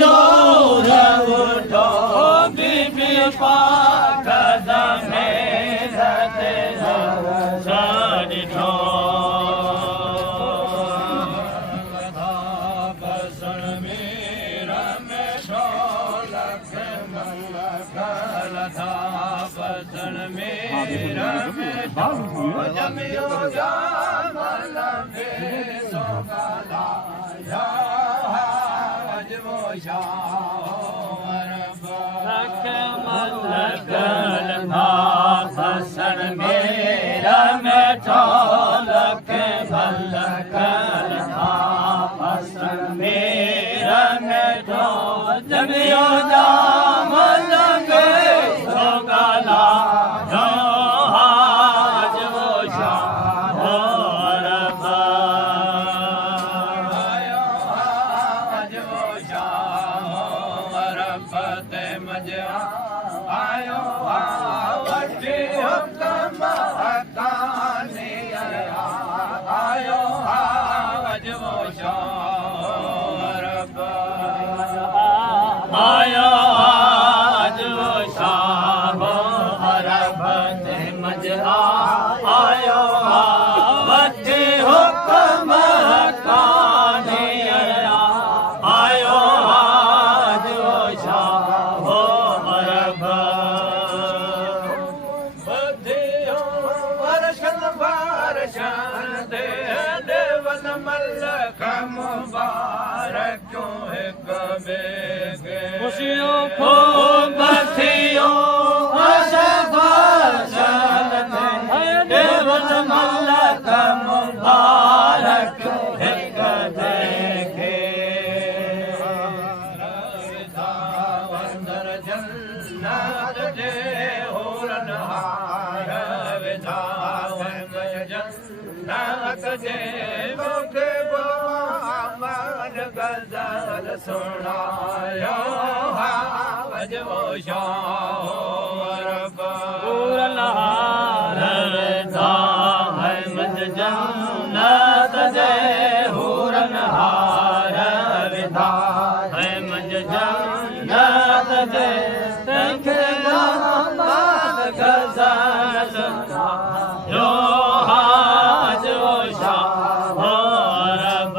नूर उठो बीबी पाक ज़मीर ते छॾिठो बसण में रमेशो लख मलक लधा बसण में रमेशो जमियो जामल में सोगला अजमो शाह लख मलक लधा बसण में रमेशो लख मलक लधा बसण में रमेशो जमियो जामल में सोगला खुशियों को बसियों देवत मलक मुबारक एक देखे वंदर जन्नत जे होरन हार विधा वंदर जन्नत जे मुखे बामन गजल सुनायो वजवो शाह रब पूरन हार विधा अहमद जन्नत जे होरन हार विधा अहमद जन्नत जे तंखे दामद गजल सुनायो वजवो शाह रब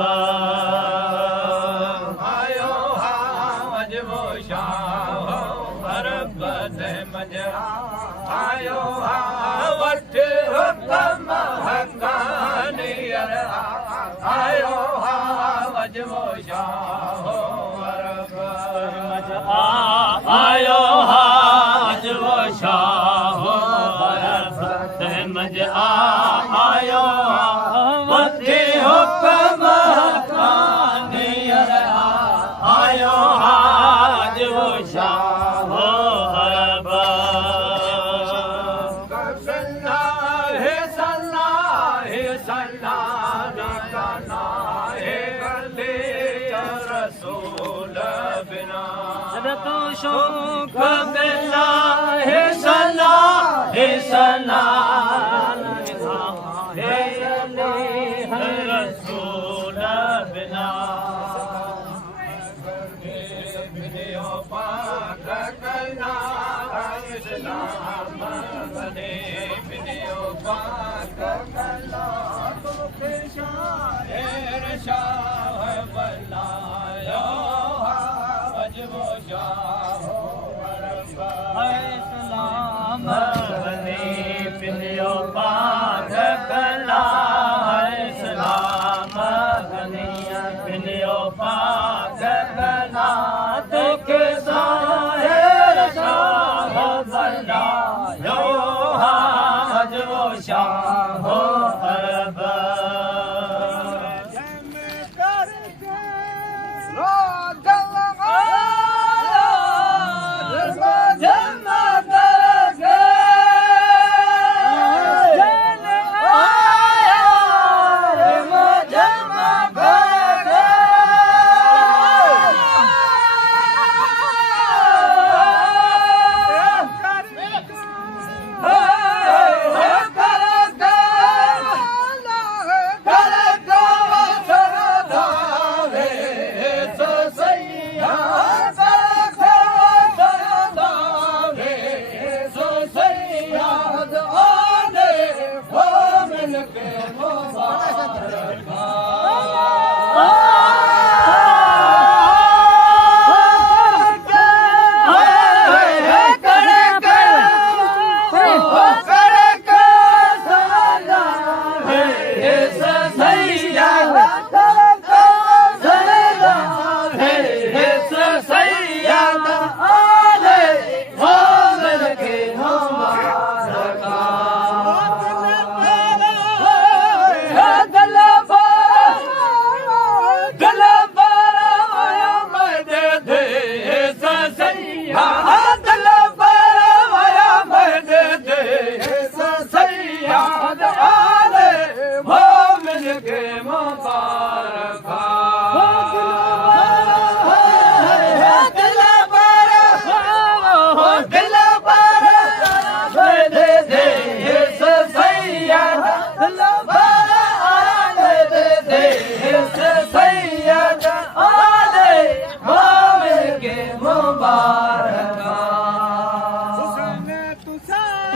आयो वजवो शाह रब ते मजरा आयो वठ हुकम हकानियर आयो वजवो शाह रब आयो वजवो शाह रब ते मजरा आयो वठ हुकम हकानियर आयो वजवो शाह रब तो शौक बिना है सना है सना है रसूल बिना पाक करना इस्लाम बने बिनो पाक करना तो शायर शाह बनायो वजवो शाह इस्लाम बने बिनो पाक करना इस्लाम बने बिनो पाक करना दुख सा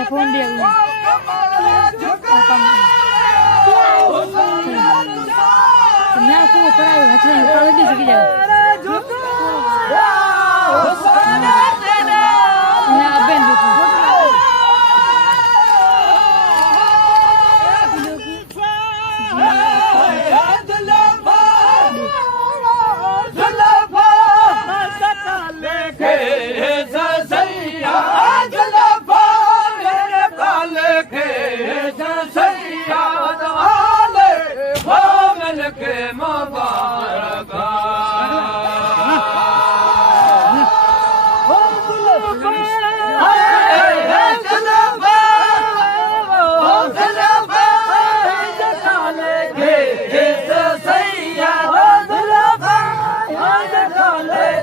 फोन दिया मैं आपको ऊपर आया अच्छा ऊपर लगी सकी जाए मैं अब बंद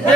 Hey,